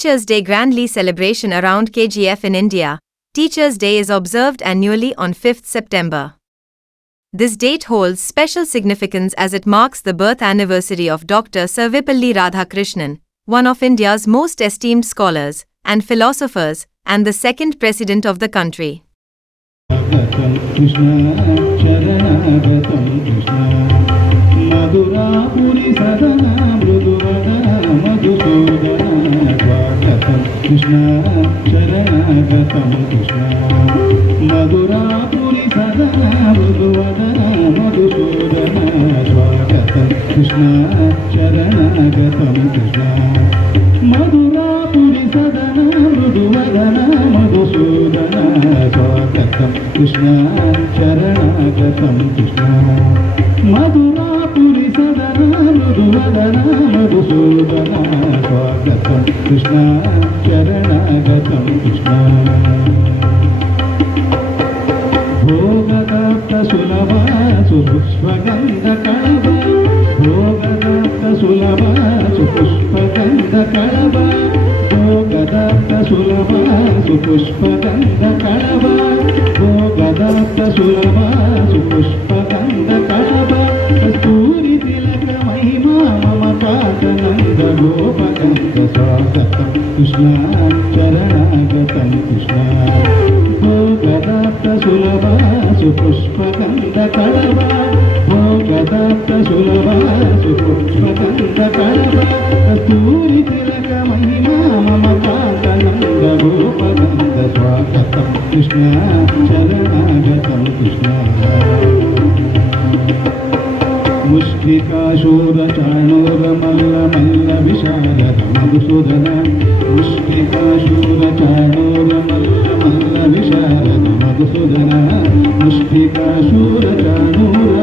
Teachers' Day grandly celebration around KGF in India. Teachers' Day is observed annually on 5th September. This date holds special significance as it marks the birth anniversary of Dr. Sarvepalli Radhakrishnan, one of India's most esteemed scholars and philosophers, and the second president of the country. Krishna Charanagatam Krishna Madhurapuri Sadana Mriduvadana Madhusudana Swagatam Krishna Charanagatam Krishna Bhogadapta Sulabha Supushpagandha Kalaba Bhogadapta Sulabha Supushpagandha Kalaba Bhogadapta Sulabha Supushpagandha Kalaba Bhogadapta Sulabha Supushpagandha Kalaba Kasturi Tilaka Mahima Mamapatananda Gopakanda Swagatam Krishna Charanagatam Krishna Bhogadapta Sulabha Supushpagandha Kalaba Bhogadapta Sulabha Supushpagandha Kalaba Kasturi Tilaka Mahima Mamapatananda Gopakanda Swagatam Krishna Charanagatam Krishna Mushkikashura Chanura Malla Malla Visharada Madhusudana Mushkikashura Chanura Malla Malla Visharada Madhusudana Mushkikashura Chanura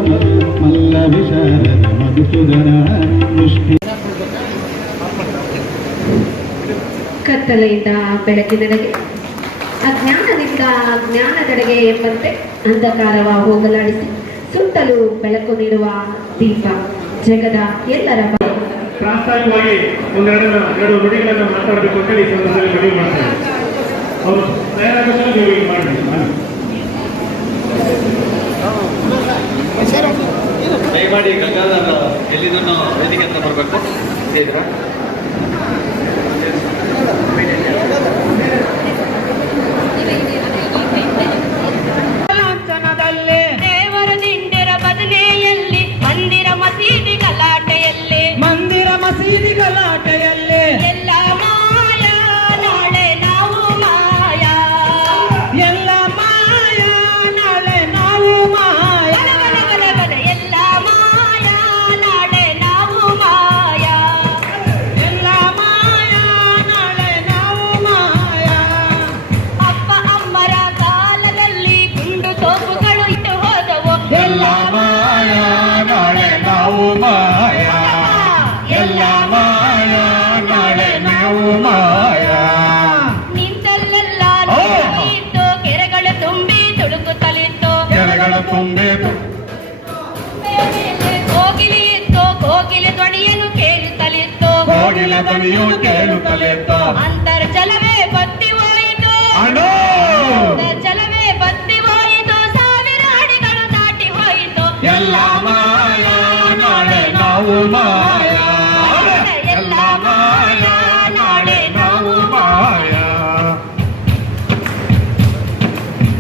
Malla Visharada Madhusudana ಕತ್ತಲೆಯಿಂದ ಬೆಳಕಿನೆಡೆಗೆ ಅಜ್ಞಾನದಿಂದ ಜ್ಞಾನದೆಡೆಗೆ ಎಂಬಂತೆ ಅಂಧಕಾರವ ಹೋಗಲಾಡಿಸಿ ಸುತ್ತಲೂ ಬೆಳಕು ನೀಡುವ ದೀಪ ಜಗದ ಎಲ್ಲರ ಪ್ರಾಸ್ತಾವಿಕವಾಗಿ ಎರಡು ನುಡಿಗಳನ್ನು ಮಾತಾಡಬೇಕು ಅಂತ ಈ ಸಂದರ್ಭದಲ್ಲಿ ಮನವಿ ಮಾಡ್ತಾರೆ. ಅವರು ತಯಾರಾಗೋದನ್ನು ನೀವು ಈಗ ಮಾಡಿ ದಯಮಾಡಿ ಗಂಗಾಧರ ಎಲ್ಲಿದನ್ನು ವೇದಿಕೆ ಅಂತ ಬರಬೇಕು ಇದ್ದೀರಾ? ದೇವರ ದಿಂಡಿರ ಬದನೆಯಲ್ಲಿ ಮಂದಿರ ಮಸೀದಿ ಗಲಾಟೆಯಲ್ಲಿ ಎಲ್ಲ ಮಾಯಾ ನಾಳೆ ನಾವು ಮಾಯಾ ಎಲ್ಲ ಮಾಯಾ ನಾಳೆ ನಾವು ಮಾಯಾ ಎಲ್ಲ ಮಾಯಾ ನಾಳೆ ನಾವು ಮಾಯಾ ಎಲ್ಲ ಮಾಯಾ ನಾಳೆ ನಾವು ಮಾಯಾ ಅಪ್ಪ ಅಮ್ಮರ ಕಾಲದಲ್ಲಿ ಗುಂಡು ತೋಪುಗಳು ಇಟ್ಟು ಹೋದವು ಎಲ್ಲ ಮಾಯಾ ನಾಳೆ ನಾವು ಮಾಯಾ ಎಲ್ಲ ಮಾಯಾ ನಾಳೆ ನಾವು ಮಾಯಾ ನಿಂತಲ್ಲೆಲ್ಲ ಇತ್ತು ಕೆರೆಗಳು ತುಂಬಿ ತುಳುಕುತ್ತಲಿತ್ತು ಕೆರೆಗಳು ತುಂಬಿ ಕೋಗಿಲಿ ಇತ್ತು ಕೋಗಿಲೆ ಧ್ವನಿಯನ್ನು ಕೇಳುತ್ತಲಿತ್ತು ಕೋಗಿಲ ಧ್ವನಿಯು ಕೇಳುತ್ತಲಿತ್ತು ಅಂತರ್ಜಲವೇ ಬತ್ತಿ ಹೋಯಿತು ಅಂತರ್ಜಲವೇ ಬತ್ತಿ ಹೋಯಿತು ಸಾವಿರ ಅಡಿಗಳು ದಾಟಿ ಹೋಯಿತು ಎಲ್ಲ ಮಾಯಾ ನಾಳೆ ನಾವು ಮಾಯಾ ಎಲ್ಲ ಮಾಯಾ ನಾಳೆ ನಾವು ಮಾಯಾ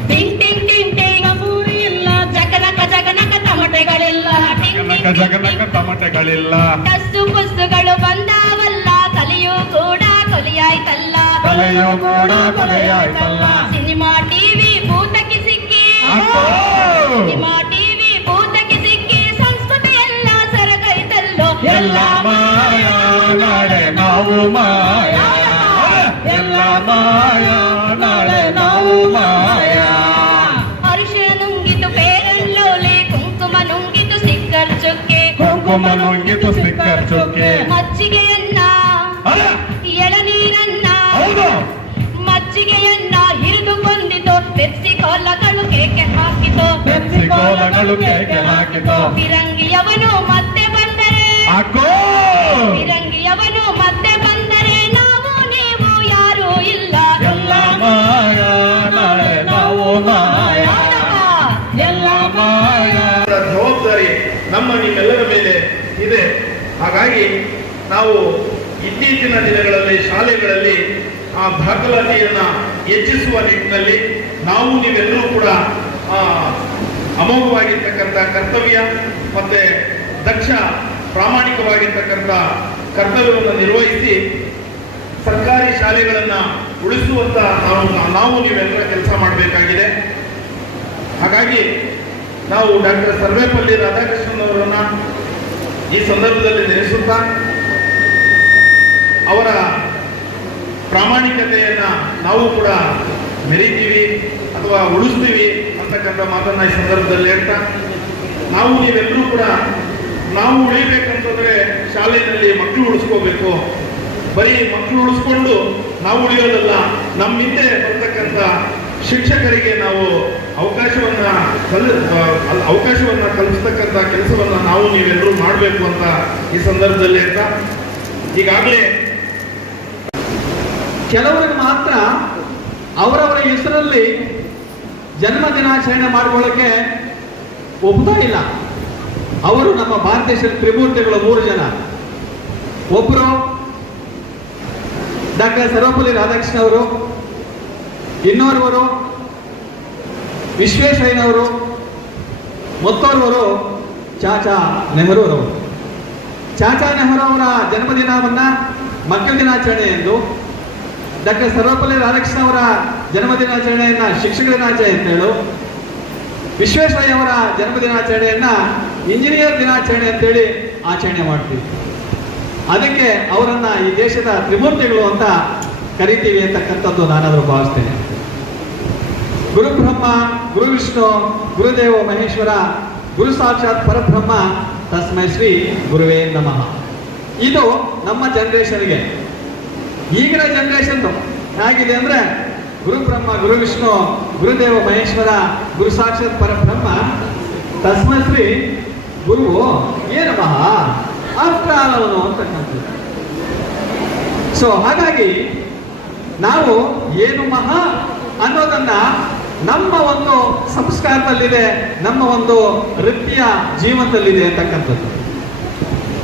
ಟಿಂಗ್ ಟಿಂಗ್ ಟಿಂಗ್ ಟಿಂಗ್ ಮೂರಿ ಇಲ್ಲ ಜಗನಕ ಜಗನಕ ತಮಟೆಗಳಿಲ್ಲ ಟಿಂಗ್ ಟಿಂಗ್ ಜಗನಕ ತಮಟೆಗಳಿಲ್ಲ ಕಸ್ಸು ಪುಸ್ತುಗಳು ಬಂದಾವಲ್ಲ ಕಲಿಯೂ ಕೂಡ ಕೊಲೆಯಾಯ್ತಲ್ಲ ಕಲೆಯೂ ಕೂಡ ಕೊಲೆಯಾಯ್ತಲ್ಲ ಸಿನಿಮಾ ಟಿವಿ ಭೂತಕ್ಕೆ ಸಿಕ್ಕಿ ಸಿನಿಮಾ ಟಿವಿ ಭೂತಕ್ಕೆ ಸಿಕ್ಕಿ ಸಂಸ್ಕೃತಿ ಎಲ್ಲ ಸರಗೈತಲ್ಲೋ ಎಲ್ಲ ಮಾಯಾ ನಾಳೆ ನಾವು ಮಾಯಾ ಎಲ್ಲ ಮಾಯಾ ನಾಳೆ ನಾವು ಮಾಯಾ ಅರಿಶಿಣ ನುಂಗಿತು ಪೇರಲ್ಲೋಲೆ ಕುಂಕುಮ ನುಂಗಿತು ಸಿಕ್ಕರ್ ಚುಕ್ಕೆ ಕುಂಕುಮ ನುಂಗಿತು ಸಿಕ್ಕರ್ ಚುಕ್ಕೆ ಮಜ್ಜಿಗೆಯನ್ನ ಎಳನೀರನ್ನ ಮಜ್ಜಿಗೆಯನ್ನ ಹಿರಿದು ಕೊಂದಿತು ಪೆಪ್ಸಿ ಕೋಲಗಳು ಕೇಕೆ ಹಾಕಿತು ಪೆಪ್ಸಿ ಕೋಲಗಳು ಕೇಕೆ ಹಾಕಿತು ಫಿರಂಗಿಯವನು ಮತ್ತೆ ಬಂದರೆ ಅಕ್ಕೋ ಫಿರಂಗಿಯವನು ಮತ್ತೆ ಬಂದರೆ ನಾವು ನೀವು ನಾವು ಇತ್ತೀಚಿನ ದಿನಗಳಲ್ಲಿ ಶಾಲೆಗಳಲ್ಲಿ ಆ ದಾಖಲಾತಿಯನ್ನು ಹೆಚ್ಚಿಸುವ ನಿಟ್ಟಿನಲ್ಲಿ ನಾವು ನೀವೆಲ್ಲರೂ ಕೂಡ ಅಮೋಘವಾಗಿರ್ತಕ್ಕಂಥ ಕರ್ತವ್ಯ ಮತ್ತೆ ದಕ್ಷ ಪ್ರಾಮಾಣಿಕವಾಗಿರ್ತಕ್ಕಂಥ ಕರ್ತವ್ಯವನ್ನು ನಿರ್ವಹಿಸಿ ಸರ್ಕಾರಿ ಶಾಲೆಗಳನ್ನು ಉಳಿಸುವಂತ ನಾವು ನೀವೆಲ್ಲರ ಕೆಲಸ ಮಾಡಬೇಕಾಗಿದೆ. ಹಾಗಾಗಿ ನಾವು ಡಾಕ್ಟರ್ ಸರ್ವೇಪಲ್ಲಿ ರಾಧಾಕೃಷ್ಣನ್ ಅವರನ್ನ ಈ ಸಂದರ್ಭದಲ್ಲಿ ನೆನೆಸುತ್ತಾ ಅವರ ಪ್ರಾಮಾಣಿಕತೆಯನ್ನ ನಾವು ಕೂಡ ಮೆರೀತೀವಿ ಅಥವಾ ಉಳಿಸ್ತೀವಿ ಅಂತಕ್ಕಂಥ ಮಾತನ್ನ ಈ ಸಂದರ್ಭದಲ್ಲಿ ಹೇಳ್ತಾ, ನಾವು ನೀವೆಲ್ಲರೂ ಕೂಡ ನಾವು ಉಳಿಬೇಕಂತಂದ್ರೆ ಶಾಲೆಯಲ್ಲಿ ಮಕ್ಕಳು ಉಳಿಸ್ಕೋಬೇಕು. ಬರೀ ಮಕ್ಕಳು ಉಳಿಸ್ಕೊಂಡು ನಾವು ಉಳಿಯೋದಲ್ಲ, ನಮ್ಮ ಹಿಂದೆ ಬರ್ತಕ್ಕಂಥ ಶಿಕ್ಷಕರಿಗೆ ನಾವು ಅವಕಾಶವನ್ನ ಕಲ್ಪಿಸ್ತಕ್ಕಂಥ ಕೆಲಸವನ್ನ ನಾವು ನೀವೆಲ್ಲರೂ ಮಾಡಬೇಕು ಅಂತ ಈ ಸಂದರ್ಭದಲ್ಲಿ ಹೇಳ್ತಾ, ಈಗಾಗಲೇ ಕೆಲವರಿಗೆ ಮಾತ್ರ ಅವರವರ ಹೆಸರಲ್ಲಿ ಜನ್ಮ ದಿನಾಚರಣೆ ಮಾಡ್ಕೊಳ್ಳೋಕೆ ಒಪ್ತಾ ಇಲ್ಲ. ಅವರು ನಮ್ಮ ಭಾರತ ದೇಶದ ತ್ರಿಮೂರ್ತಿಗಳು 3 ಜನ. ಒಬ್ಬರು ಡಾಕ್ಟರ್ ಸರ್ವಪಲ್ಲಿ ರಾಧಾಕೃಷ್ಣ ಅವರು, ಇನ್ನೋರ್ವರು ವಿಶ್ವೇಶ್ವರಯ್ಯನವರು, ಮತ್ತೋರ್ವರು ಚಾಚಾ ನೆಹರು ಅವರು. ಚಾಚಾ ನೆಹರು ಅವರ ಜನ್ಮದಿನವನ್ನ ಮಕ್ಕಳ ದಿನಾಚರಣೆ ಎಂದು, ಡಾಕ್ಟರ್ ಸರ್ವಪಲ್ಲಿ ರಾಧಾಕೃಷ್ಣ ಅವರ ಜನ್ಮದಿನಾಚರಣೆಯನ್ನ ಶಿಕ್ಷಕ ದಿನಾಚರಣೆ ಅಂತ ಹೇಳು, ವಿಶ್ವೇಶ್ವರಯ್ಯ ಅವರ ಜನ್ಮದಿನಾಚರಣೆಯನ್ನ ಇಂಜಿನಿಯರ್ ದಿನಾಚರಣೆ ಅಂತೇಳಿ ಆಚರಣೆ ಮಾಡ್ತೀವಿ. ಅದಕ್ಕೆ ಅವರನ್ನ ಈ ದೇಶದ ತ್ರಿಮೂರ್ತಿಗಳು ಅಂತ ಕರಿತೀವಿ ಅಂತಕ್ಕಂಥದ್ದು ನಾನಾದರೂ ಭಾವಿಸ್ತೇನೆ. ಗುರು ಬ್ರಹ್ಮ, ಗುರು ವಿಷ್ಣು, ಗುರುದೇವ ಮಹೇಶ್ವರ, ಗುರು ಸಾಕ್ಷಾತ್ ಪರಬ್ರಹ್ಮ, ತಸ್ಮೈ ಶ್ರೀ ಗುರುವೇ ನಮಃ. ಇದು ನಮ್ಮ ಜನರೇಷನ್ಗೆ. ಈಗಿನ ಜನರೇಷನ್ ಹೇಗಿದೆ ಅಂದ್ರೆ ಗುರು ಬ್ರಹ್ಮ, ಗುರು ವಿಷ್ಣು, ಗುರುದೇವ ಮಹೇಶ್ವರ, ಗುರು ಸಾಕ್ಷಾತ್ ಪರಬ್ರಹ್ಮ, ತಸ್ಮೈ ಶ್ರೀ ಗುರು ಏ ನಮಃ ಆಫ್ಟರ್ ಅಂತಕ್ಕಂಥದ್ದು. ಸೊ ಹಾಗಾಗಿ ನಾವು ಏನು ಮಹಾ ಅನ್ನೋದನ್ನ ನಮ್ಮ ಒಂದು ಸಂಸ್ಕಾರದಲ್ಲಿದೆ, ನಮ್ಮ ಒಂದು ವೃತ್ತಿಯ ಜೀವನದಲ್ಲಿದೆ ಅಂತಕ್ಕಂಥದ್ದು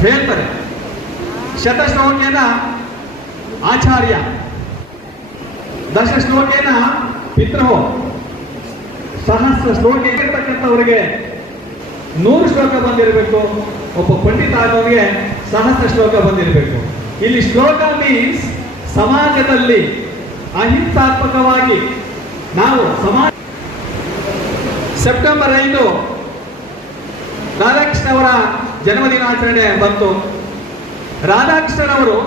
ಹೇಳ್ತಾರೆ. ಶತಶ್ಲೋಕೇನ ಆಚಾರ್ಯ, ದಶಶ್ಲೋಕೇನ ಪಿತೃಹೋ, ಸಹಸ್ರ ಶ್ಲೋಕ ಇರ್ತಕ್ಕಂಥವ್ರಿಗೆ 100 ಶ್ಲೋಕ ಬಂದಿರಬೇಕು. ಒಬ್ಬ ಪಂಡಿತ ಆಗೋನಿಗೆ ಸಹಸ್ರ ಶ್ಲೋಕ ಬಂದಿರಬೇಕು. ಇಲ್ಲಿ ಶ್ಲೋಕ ಮೀನ್ಸ್ ಸಮಾಜದಲ್ಲಿ ಅಹಿಂಸಾತ್ಮಕವಾಗಿ ನಾವು ಸೆಪ್ಟೆಂಬರ್ 5 ರಾಧಾಕೃಷ್ಣ ಅವರ ಜನ್ಮದಿನಾಚರಣೆ ಬಂತು. ರಾಧಾಕೃಷ್ಣನವರು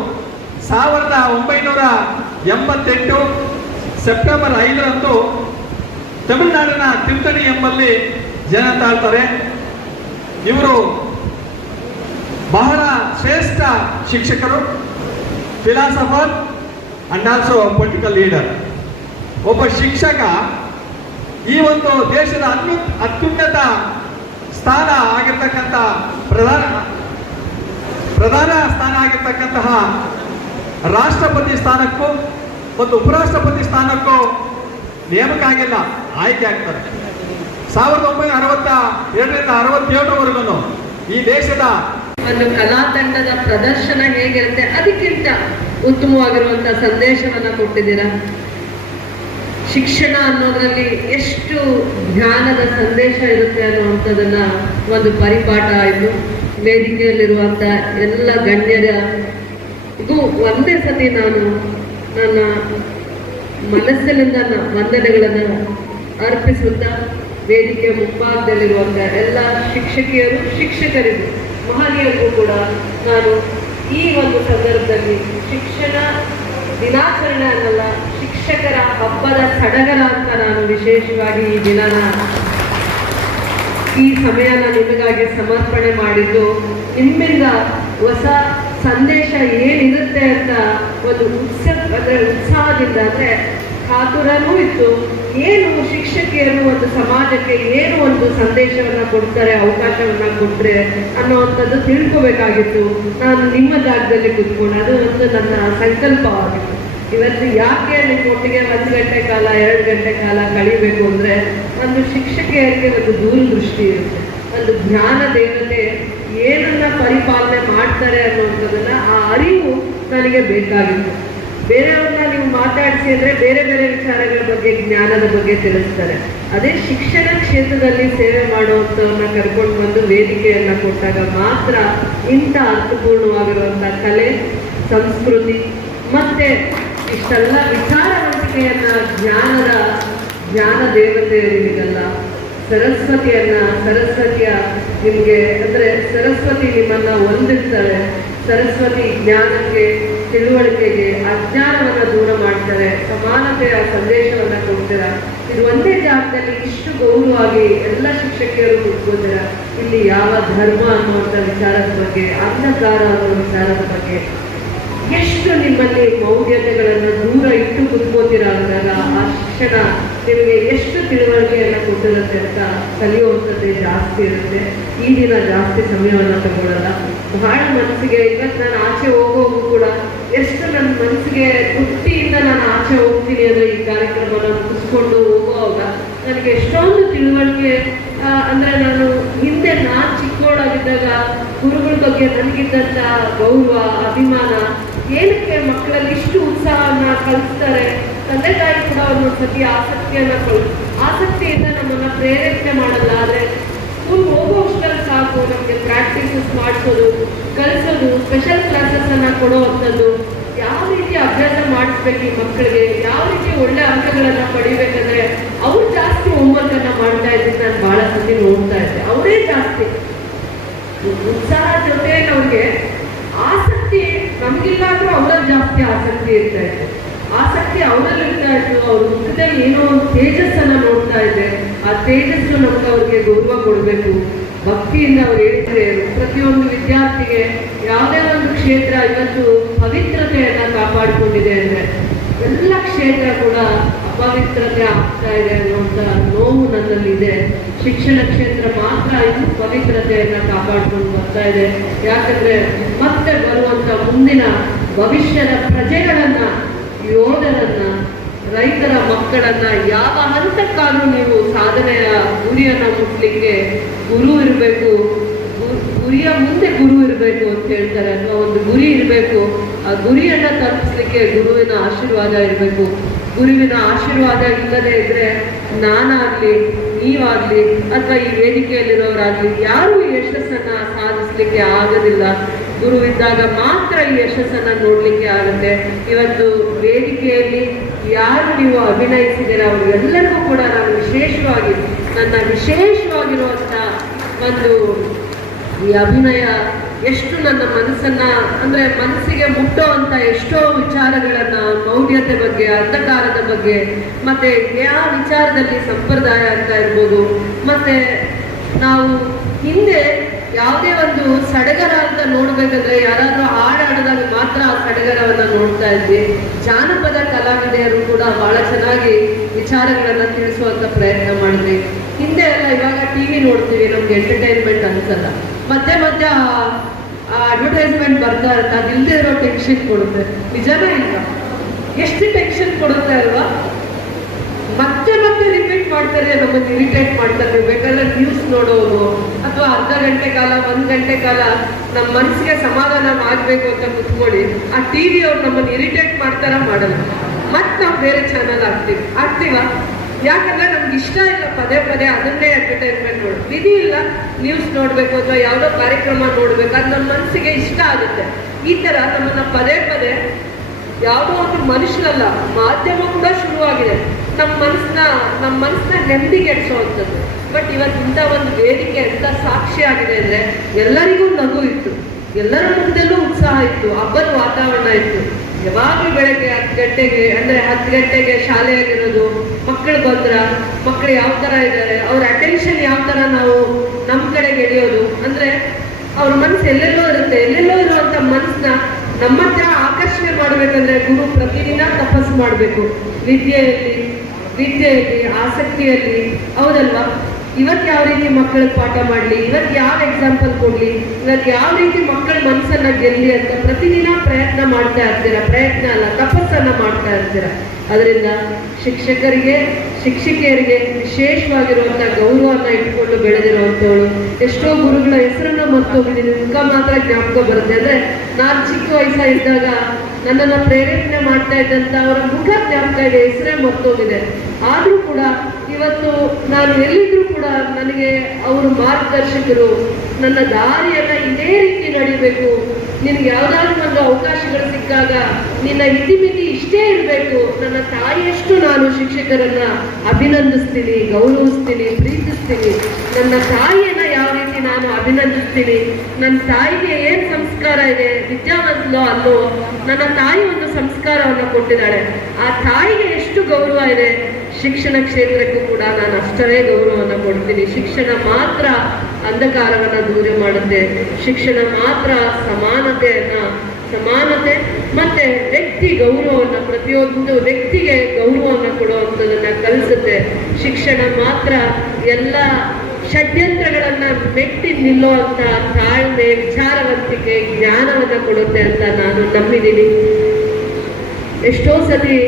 1988 ಸೆಪ್ಟೆಂಬರ್ 5ರಂದು ತಮಿಳುನಾಡಿನ ತಿರುತ್ತಣಿ ಎಂಬಲ್ಲಿ ಜನ ತಾಳ್ತಾರೆ. ಇವರು ಬಹಳ ಶ್ರೇಷ್ಠ ಶಿಕ್ಷಕರು, philosopher and also political leader. ಒಬ್ಬ ಶಿಕ್ಷಕ ಈ ಒಂದು ದೇಶದ ಅತ್ಯುನ್ನತ ಸ್ಥಾನ ಆಗಿರ್ತಕ್ಕಂಥ ಪ್ರಧಾನ ಸ್ಥಾನ ಆಗಿರ್ತಕ್ಕಂತಹ ರಾಷ್ಟ್ರಪತಿ ಸ್ಥಾನಕ್ಕೂ ಮತ್ತು ಉಪರಾಷ್ಟ್ರಪತಿ ಸ್ಥಾನಕ್ಕೂ ನೇಮಕ ಆಗಿಲ್ಲ, ಆಯ್ಕೆ ಆಗ್ತಾರೆ. 1962ರಿಂದ 67ರವರೆಗೂ ಈ ದೇಶದ ಒಂದು ಕಲಾ ತಂಡದ ಪ್ರದರ್ಶನ ಹೇಗಿರುತ್ತೆ ಅದಕ್ಕಿಂತ ಉತ್ತಮವಾಗಿರುವಂತಹ ಸಂದೇಶವನ್ನ ಕೊಟ್ಟಿದ್ದೀರಾ. ಶಿಕ್ಷಣ ಅನ್ನೋದ್ರಲ್ಲಿ ಎಷ್ಟು ಜ್ಞಾನದ ಸಂದೇಶ ಇರುತ್ತೆ ಅನ್ನುವಂಥದ್ದನ್ನ ಒಂದು ಪರಿಪಾಠ ಆಯಿತು. ವೇದಿಕೆಯಲ್ಲಿರುವಂಥ ಎಲ್ಲ ಗಣ್ಯರಿಗೂ ಒಂದೇ ಸತಿ ನಾನು ನನ್ನ ಮನಸ್ಸಿನಿಂದ ವಂದನೆಗಳನ್ನು ಅರ್ಪಿಸುತ್ತಾ ವೇದಿಕೆ ಮುಂಭಾಗದಲ್ಲಿರುವಂಥ ಎಲ್ಲ ಶಿಕ್ಷಕಿಯರು, ಶಿಕ್ಷಕರಿಗೂ, ಮಹನೀಯರಿಗೂ ಕೂಡ ನಾನು ಈ ಒಂದು ಸಂದರ್ಭದಲ್ಲಿ ಶಿಕ್ಷಣ ದಿನಾಚರಣೆ ಅನ್ನಲ್ಲ, ಶಿಕ್ಷಕರ ಹಬ್ಬದ ಸಡಗರ ಅಂತ ನಾನು ವಿಶೇಷವಾಗಿ ಈ ದಿನನ ಈ ಸಮಯನ ನಿಮಗಾಗಿ ಸಮರ್ಪಣೆ ಮಾಡಿದ್ದು, ನಿಮ್ಮಿಂದ ಹೊಸ ಸಂದೇಶ ಏನಿರುತ್ತೆ ಅಂತ ಒಂದು ಉತ್ಸಾಹದಿಂದ ಅಂದರೆ ಕಾತುರನೂ ಇತ್ತು. ಏನು ಶಿಕ್ಷಕಿಯರು ಒಂದು ಸಮಾಜಕ್ಕೆ ಏನು ಒಂದು ಸಂದೇಶವನ್ನ ಕೊಡ್ತಾರೆ, ಅವಕಾಶವನ್ನ ಕೊಟ್ಟರೆ ಅನ್ನೋವಂಥದ್ದು ತಿಳ್ಕೋಬೇಕಾಗಿತ್ತು. ನಾನು ನಿಮ್ಮ ಜಾಗದಲ್ಲಿ ಕೂತ್ಕೊಂಡು ಅದು ಒಂದು ನನ್ನ ಸಂಕಲ್ಪವಾಗಿತ್ತು. ಇವತ್ತು ಯಾಕೆ ನಿಮ್ಮೊಟ್ಟಿಗೆ 1 ಗಂಟೆ ಕಾಲ 2 ಗಂಟೆ ಕಾಲ ಕಳಿಬೇಕು ಅಂದರೆ ಒಂದು ಶಿಕ್ಷಕಿಯರಿಗೆ ಒಂದು ದೂರದೃಷ್ಟಿ ಇರುತ್ತೆ. ಒಂದು ಜ್ಞಾನ ದೇವತೆ ಏನನ್ನ ಪರಿಪಾಲನೆ ಮಾಡ್ತಾರೆ ಅನ್ನುವಂಥದ್ದನ್ನ ಆ ಅರಿವು ನನಗೆ ಬೇಕಾಗಿತ್ತು. ಬೇರೆಯವ್ರನ್ನ ನೀವು ಮಾತಾಡಿಸಿ ಅಂದರೆ ಬೇರೆ ಬೇರೆ ವಿಚಾರಗಳ ಬಗ್ಗೆ, ಜ್ಞಾನದ ಬಗ್ಗೆ ತಿಳಿಸ್ತಾರೆ. ಅದೇ ಶಿಕ್ಷಣ ಕ್ಷೇತ್ರದಲ್ಲಿ ಸೇವೆ ಮಾಡುವಂಥವ್ರನ್ನ ಕರ್ಕೊಂಡು ಬಂದು ವೇದಿಕೆಯನ್ನು ಕೊಟ್ಟಾಗ ಮಾತ್ರ ಇಂಥ ಅರ್ಥಪೂರ್ಣವಾಗಿರುವಂಥ ಕಲೆ, ಸಂಸ್ಕೃತಿ ಮತ್ತೆ ಇಷ್ಟೆಲ್ಲ ವಿಚಾರವಂತಿಕೆಯನ್ನ ಜ್ಞಾನ ದೇವತೆಯರಿಗಲ್ಲ, ಸರಸ್ವತಿಯ ನಿಮಗೆ ಅಂದರೆ ಸರಸ್ವತಿ ನಿಮ್ಮನ್ನ ಹೊಂದಿರ್ತಾರೆ. ಸರಸ್ವತಿ ಜ್ಞಾನಕ್ಕೆ, ತಿಳುವಳಿಕೆಗೆ, ಅಜ್ಞಾನವನ್ನ ದೂರ ಮಾಡ್ತಾರೆ, ಸಮಾನತೆಯ ಸಂದೇಶವನ್ನ ಕೊಡ್ತೀರಾ. ಇದು ಒಂದೇ ಜಾಗದಲ್ಲಿ ಇಷ್ಟು ಗೌರವವಾಗಿ ಎಲ್ಲ ಶಿಕ್ಷಕಿಯರು ಕೂತ್ಕೋತೀರ. ಇಲ್ಲಿ ಯಾವ ಧರ್ಮ ಅನ್ನುವಂಥ ವಿಚಾರದ ಬಗ್ಗೆ, ಅಂಧಕಾರ ಅನ್ನೋ ವಿಚಾರದ ಬಗ್ಗೆ ಎಷ್ಟು ನಿಮ್ಮಲ್ಲಿ ಮೌಲ್ಯತೆಗಳನ್ನು ದೂರ ಇಟ್ಟು ಕುತ್ಕೋತೀರ ಅಂದಾಗ ಆ ಶಿಕ್ಷಣ ನಿಮಗೆ ಎಷ್ಟು ತಿಳುವಳಿಕೆಯನ್ನು ಕೊಟ್ಟಿರುತ್ತೆ ಅಂತ ಕಲಿಯುವಂಥದ್ದೇ ಜಾಸ್ತಿ ಇರುತ್ತೆ. ಈ ದಿನ ಜಾಸ್ತಿ ಸಮಯವನ್ನು ತಗೊಳ್ಳಲ್ಲ. ಬಹಳ ಮನಸ್ಸಿಗೆ ಇವತ್ತು ನಾನು ಆಚೆ ಹೋಗೋದು ಕೂಡ ಎಷ್ಟು ನನ್ನ ಮನಸ್ಸಿಗೆ ತೃಪ್ತಿಯಿಂದ ನಾನು ಆಚೆ ಹೋಗ್ತೀನಿ ಅಂದರೆ ಈ ಕಾರ್ಯಕ್ರಮನ ಮುಗಿಸ್ಕೊಂಡು ಹೋಗುವಾಗ ನನಗೆ ಎಷ್ಟೊಂದು ತಿಳುವಳಿಕೆ. ಅಂದರೆ ನಾನು ಹಿಂದೆ ಚಿಕ್ಕವಳಾಗಿದ್ದಾಗ ಗುರುಗಳ ಬಗ್ಗೆ ನನಗಿದ್ದಂಥ ಗೌರವ, ಅಭಿಮಾನ, ಏನಕ್ಕೆ ಮಕ್ಕಳಲ್ಲಿ ಇಷ್ಟು ಉತ್ಸಾಹನ ಕಲಿಸ್ತಾರೆ. ತಂದೆ ತಾಯಿ ಕೂಡ ಒಂದೊಂದು ಸತಿ ಆಸಕ್ತಿಯಿಂದ ನಮ್ಮನ್ನು ಪ್ರೇರೇಪಣೆ ಮಾಡಲ್ಲ. ಆದರೆ ಸ್ಕೂಲ್ ಹೋಗೋಷ್ಟರಲ್ಲಿ ಸಾಕು, ನಮಗೆ ಪ್ರಾಕ್ಟೀಸಸ್ ಮಾಡಿಸೋದು, ಕಲಿಸೋದು, ಸ್ಪೆಷಲ್ ಕ್ಲಾಸಸ್ಸನ್ನು ಕೊಡೋವಂಥದ್ದು, ಯಾವ ರೀತಿ ಅಭ್ಯಾಸ ಮಾಡಿಸ್ಬೇಕು ಈ ಮಕ್ಕಳಿಗೆ, ಯಾವ ರೀತಿ ಒಳ್ಳೆ ಅಂಕಗಳನ್ನು ಪಡಿಬೇಕಂದ್ರೆ ಅವ್ರು ಜಾಸ್ತಿ ಹೋಮ್ವರ್ಕನ್ನು ಮಾಡ್ತಾ ಇದ್ದೀನಿ ನಾನು ಭಾಳ ಸತಿ ನೋಡ್ತಾ ಇದ್ದೆ. ಅವರೇ ಜಾಸ್ತಿ ಉತ್ಸಾಹ ಜೊತೆಗೆ ಅವ್ರಿಗೆ ಆಸಕ್ತಿ ನಮಗಿಲ್ಲ ಅಂದ್ರೂ ಅವರಲ್ಲಿ ಜಾಸ್ತಿ ಆಸಕ್ತಿ ಇರ್ತಾ ಇದೆ. ಆಸಕ್ತಿ ಅವರಲ್ಲಿ ಇರ್ತಾ ಇತ್ತು. ಅವ್ರ ಮುಖದಲ್ಲಿ ಏನೋ ಒಂದು ತೇಜಸ್ಸನ್ನು ನೋಡ್ತಾ ಇದೆ. ಆ ತೇಜಸ್ಸು ನಮ್ಗೆ ಅವ್ರಿಗೆ ಗೌರವ ಕೊಡಬೇಕು. ಭಕ್ತಿಯಿಂದ ಅವ್ರು ಹೇಳಿದ್ರೆ ಪ್ರತಿಯೊಂದು ವಿದ್ಯಾರ್ಥಿಗೆ ಯಾವುದೇ ಒಂದು ಕ್ಷೇತ್ರ ಇವತ್ತು ಪವಿತ್ರತೆಯನ್ನು ಕಾಪಾಡಿಕೊಂಡಿದೆ ಅಂದರೆ ಎಲ್ಲ ಕ್ಷೇತ್ರ ಕೂಡ ಅಪವಿತ್ರತೆ ಆಗ್ತಾ ಇದೆ ಅನ್ನುವಂಥ ನೋವು ನನ್ನಲ್ಲಿದೆ. ಶಿಕ್ಷಣ ಕ್ಷೇತ್ರ ಮಾತ್ರ ಇದು ಪವಿತ್ರತೆಯನ್ನು ಕಾಪಾಡ್ಕೊಂಡು ಬರ್ತಾ ಇದೆ. ಯಾಕಂದ್ರೆ ಮತ್ತೆ ಬರುವಂಥ ಮುಂದಿನ ಭವಿಷ್ಯದ ಪ್ರಜೆಗಳನ್ನ, ಯೋಧರನ್ನ, ರೈತರ ಮಕ್ಕಳನ್ನ ಯಾವ ಹಂತಕ್ಕಾದ್ರೂ ನೀವು ಸಾಧನೆಯ ಗುರಿಯನ್ನು ಮುಟ್ಲಿಕ್ಕೆ ಗುರು ಇರಬೇಕು. ಗುರಿಯ ಮುಂದೆ ಗುರು ಇರಬೇಕು ಅಂತ ಹೇಳ್ತಾರೆ, ಅಥವಾ ಒಂದು ಗುರಿ ಇರಬೇಕು. ಆ ಗುರಿಯನ್ನು ತಲುಪಿಸ್ಲಿಕ್ಕೆ ಗುರುವಿನ ಆಶೀರ್ವಾದ ಇರಬೇಕು. ಗುರುವಿನ ಆಶೀರ್ವಾದ ಇಲ್ಲದೆ ಇದ್ರೆ ನಾನಾಗ್ಲಿ, ನೀವಾಗ್ಲಿ, ಅಥವಾ ಈ ವೇದಿಕೆಯಲ್ಲಿರೋರಾಗ್ಲಿ ಯಾರೂ ಈ ಯಶಸ್ಸನ್ನ ಸಾಧಿಸ್ಲಿಕ್ಕೆ ಆಗೋದಿಲ್ಲ. ಗುರು ಇದ್ದಾಗ ಮಾತ್ರ ಈ ಯಶಸ್ಸನ್ನ ನೋಡ್ಲಿಕ್ಕೆ ಆಗುತ್ತೆ. ಇವತ್ತು ವೇದಿಕೆಯಲ್ಲಿ ಯಾರು ನೀವು ಅಭಿನಯಿಸಿದ್ದೀರ ಅವರೆಲ್ಲರಿಗೂ ಕೂಡ ನಾನು ವಿಶೇಷವಾಗಿರುವಂಥ ಒಂದು ಈ ಅಭಿನಯ ಎಷ್ಟು ನನ್ನ ಮನಸ್ಸನ್ನ ಅಂದರೆ ಮನಸ್ಸಿಗೆ ಮುಟ್ಟುವಂಥ ಎಷ್ಟೋ ವಿಚಾರಗಳನ್ನು, ಮೌಢ್ಯತೆ ಬಗ್ಗೆ, ಅಂಧಕಾರದ ಬಗ್ಗೆ, ಮತ್ತು ಯಾವ ವಿಚಾರದಲ್ಲಿ ಸಂಪ್ರದಾಯ ಅಂತ ಇರ್ಬೋದು. ಮತ್ತು ನಾವು ಹಿಂದೆ ಯಾವುದೇ ಒಂದು ಸಡಗರ ಅಂತ ನೋಡ್ಬೇಕಂದ್ರೆ ಯಾರಾದ್ರೂ ಹಾಡಾಡಿದಾಗ ಮಾತ್ರ ಆ ಸಡಗರವನ್ನು ನೋಡ್ತಾ ಇದ್ವಿ. ಜಾನಪದ ಕಲಾವಿದೆಯರು ಕೂಡ ಬಹಳ ಚೆನ್ನಾಗಿ ವಿಚಾರಗಳನ್ನು ತಿಳಿಸುವಂತ ಪ್ರಯತ್ನ ಮಾಡಿದ್ವಿ. ಹಿಂದೆ ಎಲ್ಲ ಇವಾಗ ಟಿವಿ ನೋಡ್ತೀವಿ, ನಮ್ಗೆ ಎಂಟರ್ಟೈನ್ಮೆಂಟ್ ಅನ್ಸಲ್ಲ. ಮತ್ತೆ ಅಡ್ವರ್ಟೈಸ್ಮೆಂಟ್ ಬರ್ತಾ ಇರುತ್ತೆ, ಅದಿಲ್ಲದೆ ಇರೋ ಟೆನ್ಷನ್ ಕೊಡುತ್ತೆ. ನಿಜನೇ ಇಲ್ಲ, ಎಷ್ಟು ಟೆನ್ಷನ್ ಕೊಡುತ್ತೆ ಅಲ್ವಾ? ಮತ್ತೆ ರಿಪೀಟ್ ಮಾಡ್ತಾರೆ, ನಮ್ಮನ್ನು ಇರಿಟೇಟ್ ಮಾಡ್ತಾರೆ. ಬೇಕಾದ್ರೆ ನ್ಯೂಸ್ ನೋಡೋದು ಅಥವಾ ಅರ್ಧ ಗಂಟೆ ಕಾಲ, 1 ಗಂಟೆ ಕಾಲ ನಮ್ಮ ಮನಸ್ಸಿಗೆ ಸಮಾಧಾನ ಆಗಬೇಕು ಅಂತ ಕುತ್ಕೊಳ್ಳಿ. ಆ ಟಿವಿ ಅವ್ರು ನಮ್ಮನ್ನು ಇರಿಟೇಟ್ ಮಾಡಲ್ಲ. ಮತ್ತೆ ನಾವು ಬೇರೆ ಚಾನಲ್ ಆಗ್ತೀವ. ಯಾಕಂದ್ರೆ ನಮ್ಗೆ ಇಷ್ಟ ಇಲ್ಲ ಪದೇ ಅದನ್ನೇ ಅಡ್ವರ್ಟೈಸ್ಮೆಂಟ್ ನೋಡು. ವಿಧಿ ಇಲ್ಲ, ನ್ಯೂಸ್ ನೋಡ್ಬೇಕು ಅಥವಾ ಯಾವುದೋ ಕಾರ್ಯಕ್ರಮ ನೋಡ್ಬೇಕು, ಅದು ನಮ್ಮ ಮನಸ್ಸಿಗೆ ಇಷ್ಟ ಆಗುತ್ತೆ. ಈ ತರ ನಮ್ಮನ್ನ ಪದೇ ಯಾವುದೋ ಒಂದು ಮನುಷ್ಯನಲ್ಲ, ಮಾಧ್ಯಮ ಕೂಡ ಶುರುವಾಗಿದೆ ನಮ್ಮ ಮನಸ್ಸನ್ನ ನೆಮ್ಮದಿಗೆಡಿಸುವಂಥದ್ದು. ಬಟ್ ಇವತ್ತಿಂಥ ಒಂದು ವೇದಿಕೆ ಎಂತ ಸಾಕ್ಷಿ ಆಗಿದೆ ಅಂದ್ರೆ ಎಲ್ಲರಿಗೂ ನಗು ಇತ್ತು, ಎಲ್ಲರ ಮುಂದೆಲ್ಲೂ ಉತ್ಸಾಹ ಇತ್ತು, ಹಬ್ಬದ ವಾತಾವರಣ ಇತ್ತು. ಯಾವಾಗಲೂ ಬೆಳಗ್ಗೆ 10 ಗಂಟೆಗೆ ಅಂದರೆ 10 ಗಂಟೆಗೆ ಶಾಲೆಯಲ್ಲಿರೋದು, ಮಕ್ಕಳು ಮಕ್ಕಳು ಯಾವ ಥರ ಇದ್ದಾರೆ, ಅವ್ರ ಅಟೆನ್ಷನ್ ಯಾವ ಥರ ನಾವು ನಮ್ಮ ಕಡೆಗೆ ಎಳೆಯೋದು. ಅಂದರೆ ಅವ್ರ ಮನಸ್ಸು ಎಲ್ಲೆಲ್ಲೋ ಇರುವಂಥ ಮನಸ್ಸನ್ನ ನಮ್ಮ ಹತ್ರ ಆಕರ್ಷಣೆ ಮಾಡಬೇಕಂದ್ರೆ ಗುರು ಪ್ರತಿದಿನ ತಪಸ್ಸು ಮಾಡಬೇಕು. ವಿದ್ಯೆಯಲ್ಲಿ ಆಸಕ್ತಿಯಲ್ಲಿ, ಹೌದಲ್ವಾ? ಇವತ್ತು ಯಾವ ರೀತಿ ಮಕ್ಕಳಿಗೆ ಪಾಠ ಮಾಡಲಿ, ಇವತ್ತು ಯಾವ ಎಕ್ಸಾಂಪಲ್ ಕೊಡ್ಲಿ, ಇವತ್ತು ಯಾವ ರೀತಿ ಮಕ್ಕಳ ಮನಸ್ಸನ್ನ ಗೆಲ್ಲಿ ಅಂತ ಪ್ರತಿದಿನ ಪ್ರಯತ್ನ ಮಾಡ್ತಾ ಇರ್ತೀರ. ಪ್ರಯತ್ನ ಅಲ್ಲ, ತಪಸ್ಸನ್ನ ಮಾಡ್ತಾ ಇರ್ತೀರ. ಅದರಿಂದ ಶಿಕ್ಷಕರಿಗೆ, ಶಿಕ್ಷಕಿಯರಿಗೆ ವಿಶೇಷವಾಗಿರುವಂಥ ಗೌರವವನ್ನು ಇಟ್ಕೊಂಡು ಬೆಳೆದಿರುವಂಥವಳು. ಎಷ್ಟೋ ಗುರುಗಳ ಹೆಸರನ್ನ ಮರ್ತೋಗಿದ್ದೀನಿ, ಮುಖ ಮಾತ್ರ ಜ್ಞಾಪಕ ಬರುತ್ತೆ. ಅಂದರೆ ನಾನು ಚಿಕ್ಕ ವಯಸ್ಸಾಗಿದ್ದಾಗ ನನ್ನನ್ನು ಪ್ರೇರೇಪಣೆ ಮಾಡ್ತಾ ಇದ್ದಂಥ ಅವರ ಮುಖ ಜ್ಞಾಪಕ ಇದೆ, ಹೆಸರೇ ಮರ್ತೋಗಿದೆ. ಆದರೂ ಕೂಡ ಇವತ್ತು ನಾನು ಎಲ್ಲಿದ್ರೂ ಕೂಡ ನನಗೆ ಅವರು ಮಾರ್ಗದರ್ಶಕರು. ನನ್ನ ದಾರಿಯನ್ನ ಇದೇ ರೀತಿ ನಡಿಬೇಕು, ನಿನ್ಗೆ ಯಾವುದಾದ್ರೂ ಒಂದು ಅವಕಾಶಗಳು ಸಿಕ್ಕಾಗ ನಿನ್ನ ಇತಿಮಿತಿ ಇಷ್ಟೇ ಇರಬೇಕು. ನನ್ನ ತಾಯಿಯಷ್ಟು ನಾನು ಶಿಕ್ಷಕರನ್ನ ಅಭಿನಂದಿಸ್ತೀನಿ, ಗೌರವಿಸ್ತೀನಿ, ಪ್ರೀತಿಸ್ತೀನಿ. ನನ್ನ ತಾಯಿಯನ್ನ ಯಾವ ರೀತಿ ನಾನು ಅಭಿನಂದಿಸ್ತೀನಿ, ನನ್ನ ತಾಯಿಗೆ ಏನ್ ಸಂಸ್ಕಾರ ಇದೆ, ವಿದ್ಯಾವಂತಲೋ ಅಲ್ಲೋ, ನನ್ನ ತಾಯಿ ಒಂದು ಸಂಸ್ಕಾರವನ್ನು ಕೊಟ್ಟಿದ್ದಾಳೆ. ಆ ತಾಯಿಗೆ ಎಷ್ಟು ಗೌರವ ಇದೆ, ಶಿಕ್ಷಣ ಕ್ಷೇತ್ರಕ್ಕೂ ಕೂಡ ನಾನು ಅಷ್ಟೇ ಗೌರವವನ್ನು ಕೊಡ್ತೀನಿ. ಶಿಕ್ಷಣ ಮಾತ್ರ ಅಂಧಕಾರವನ್ನು ದೂರ ಮಾಡುತ್ತೆ. ಶಿಕ್ಷಣ ಮಾತ್ರ ಸಮಾನತೆ ಮತ್ತೆ ವ್ಯಕ್ತಿ ಗೌರವವನ್ನು, ಪ್ರತಿಯೊಂದು ವ್ಯಕ್ತಿಗೆ ಗೌರವವನ್ನು ಕೊಡುವಂಥದ್ದನ್ನ ಕಲಿಸುತ್ತೆ. ಶಿಕ್ಷಣ ಮಾತ್ರ ಎಲ್ಲ ಷಡ್ಯಂತ್ರಗಳನ್ನ ಮೆಟ್ಟಿ ನಿಲ್ಲುವಂತ ತಾಳ್ಮೆ, ವಿಚಾರವಂತಿಕೆ, ಜ್ಞಾನವನ್ನು ಕೊಡುತ್ತೆ ಅಂತ ನಾನು ನಂಬಿದ್ದೀನಿ. ಎಷ್ಟೋ ಸತಿ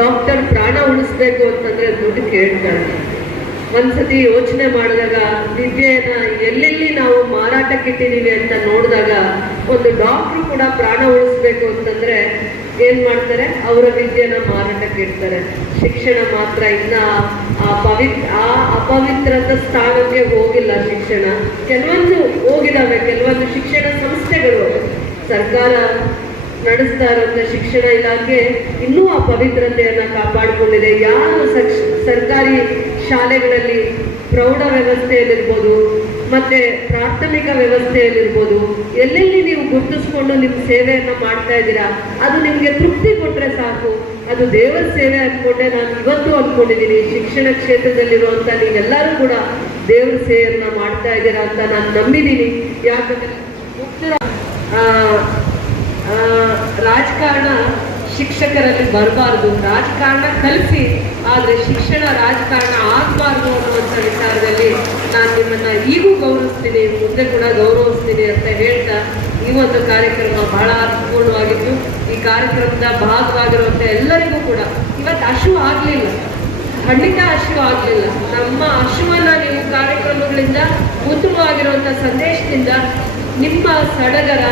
ಡಾಕ್ಟರ್ ಪ್ರಾಣ ಉಳಿಸ್ಬೇಕು ಅಂತಂದ್ರೆ ದುಡ್ಡು ಕೇಳ್ತಾರೆ. ಒಂದ್ಸತಿ ಯೋಚನೆ ಮಾಡಿದಾಗ ವಿದ್ಯೆಯನ್ನ ಎಲ್ಲೆಲ್ಲಿ ನಾವು ಮಾರಾಟಕ್ಕಿಟ್ಟಿದೀವಿ ಅಂತ ನೋಡಿದಾಗ ಒಂದು ಡಾಕ್ಟ್ರು ಕೂಡ ಪ್ರಾಣ ಉಳಿಸ್ಬೇಕು ಅಂತಂದ್ರೆ ಏನ್ ಮಾಡ್ತಾರೆ, ಅವರ ವಿದ್ಯೆನ ಮಾರಾಟಕ್ಕೆ ಇಡ್ತಾರೆ. ಶಿಕ್ಷಣ ಮಾತ್ರ ಇನ್ನ ಆ ಅಪವಿತ್ರದ ಸ್ಥಾನಕ್ಕೆ ಹೋಗಿಲ್ಲ. ಶಿಕ್ಷಣ ಕೆಲವೊಂದು ಹೋಗಿದಾವೆ, ಕೆಲವೊಂದು ಶಿಕ್ಷಣ ಸಂಸ್ಥೆಗಳು, ಸರ್ಕಾರ ನಡೆಸ್ತಾ ಇರುವಂತ ಶಿಕ್ಷಣ ಇಲಾಖೆ ಇನ್ನೂ ಆ ಪವಿತ್ರತೆಯನ್ನ ಕಾಪಾಡಿಕೊಂಡಿದೆ. ಯಾರು ಸರ್ಕಾರಿ ಶಾಲೆಗಳಲ್ಲಿ ಪ್ರೌಢ ವ್ಯವಸ್ಥೆಯಲ್ಲಿರ್ಬೋದು ಮತ್ತೆ ಪ್ರಾಥಮಿಕ ವ್ಯವಸ್ಥೆಯಲ್ಲಿರ್ಬೋದು ಎಲ್ಲೆಲ್ಲಿ ನೀವು ಗುರುತಿಸ್ಕೊಂಡು ನಿಮ್ಮ ಸೇವೆಯನ್ನ ಮಾಡ್ತಾ ಇದ್ದೀರಾ, ಅದು ನಿಮ್ಗೆ ತೃಪ್ತಿ ಕೊಟ್ರೆ ಸಾಕು. ಅದು ದೇವರ ಸೇವೆ ಅನ್ಕೊಂಡೆ ನಾನು ಇವತ್ತು ಅನ್ಕೊಂಡಿದ್ದೀನಿ. ಶಿಕ್ಷಣ ಕ್ಷೇತ್ರದಲ್ಲಿರುವಂತ ನೀವೆಲ್ಲರೂ ಕೂಡ ದೇವರ ಸೇವೆಯನ್ನ ಮಾಡ್ತಾ ಇದ್ದೀರಾ ಅಂತ ನಾನು ನಂಬಿದ್ದೀನಿ. ಯಾಕಂದ್ರೆ ರಾಜಕಾರಣ ಶಿಕ್ಷಕರಲ್ಲಿ ಬರಬಾರ್ದು, ರಾಜಕಾರಣ ಕಲಿಸಿ, ಆದರೆ ಶಿಕ್ಷಣ ರಾಜಕಾರಣ ಆಗಬಾರ್ದು ಅನ್ನುವಂಥ ವಿಚಾರದಲ್ಲಿ ನಾನು ನಿಮ್ಮನ್ನ ಈಗೂ ಗೌರವಿಸ್ತೀನಿ, ಮುಂದೆ ಕೂಡ ಗೌರವಿಸ್ತೀನಿ ಅಂತ ಹೇಳ್ತಾ ಈ ಒಂದು ಕಾರ್ಯಕ್ರಮ ಬಹಳ ಅರ್ಥಪೂರ್ಣವಾಗಿತ್ತು. ಈ ಕಾರ್ಯಕ್ರಮದ ಭಾಗವಾಗಿರುವಂಥ ಎಲ್ಲರಿಗೂ ಕೂಡ ಇವತ್ತು ಹಸಿವು ಆಗಲಿಲ್ಲ, ಖಂಡಿತ ಹಸಿವು ಆಗಲಿಲ್ಲ. ನಮ್ಮ ಹಸಿವನ್ನ ನೀವು ಕಾರ್ಯಕ್ರಮಗಳಿಂದ, ಉತ್ತಮವಾಗಿರುವಂಥ ಸಂದೇಶದಿಂದ, ನಿಮ್ಮ ಸಡಗರ,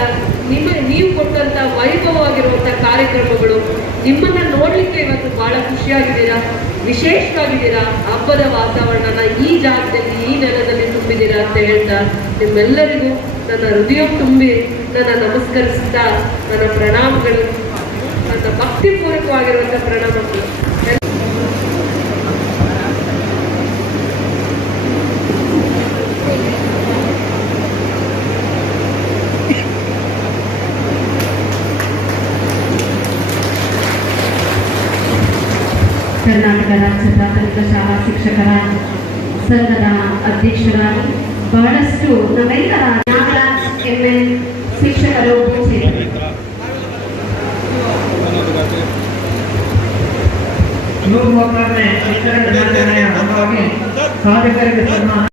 ನೀವು ಕೊಟ್ಟಂತ ವೈಭವವಾಗಿರುವಂಥ ಕಾರ್ಯಕ್ರಮಗಳು, ನಿಮ್ಮನ್ನ ನೋಡ್ಲಿಕ್ಕೆ ಇವತ್ತು ಬಹಳ ಖುಷಿಯಾಗಿದ್ದೀರಾ, ವಿಶೇಷವಾಗಿದ್ದೀರಾ. ಹಬ್ಬದ ವಾತಾವರಣನ ಈ ಜಾಗದಲ್ಲಿ, ಈ ನೆಲದಲ್ಲಿ ತುಂಬಿದ್ದೀರಾ ಅಂತ ಹೇಳ್ತಾ ನಿಮ್ಮೆಲ್ಲರಿಗೂ ನನ್ನ ಹೃದಯ ತುಂಬಿ ನನ್ನ ನಮಸ್ಕರಿಸ್ತಾ ನನ್ನ ಪ್ರಣಾಮಗಳು, ನನ್ನ ಭಕ್ತಿಪೂರ್ವಕವಾಗಿರುವಂಥ ಪ್ರಣಾಮಗಳು. ಕರ್ನಾಟಕ ರಾಜ್ಯ ಪ್ರಾಥಮಿಕ ಶಾಲಾ ಶಿಕ್ಷಕರ ಸಂಘದ ಅಧ್ಯಕ್ಷರಾಗಿ ಬಹಳಷ್ಟು ನಮ್ಮೆಲ್ಲರ ನಾಗರಾಜ್ MN ಶಿಕ್ಷಕರು 134ನೇ ಶಿಕ್ಷಣ ದಿನಾಚರಣೆಯ ಅಂಗವಾಗಿ ಸಾಧಕರಿಗೆ ಸನ್ಮಾನ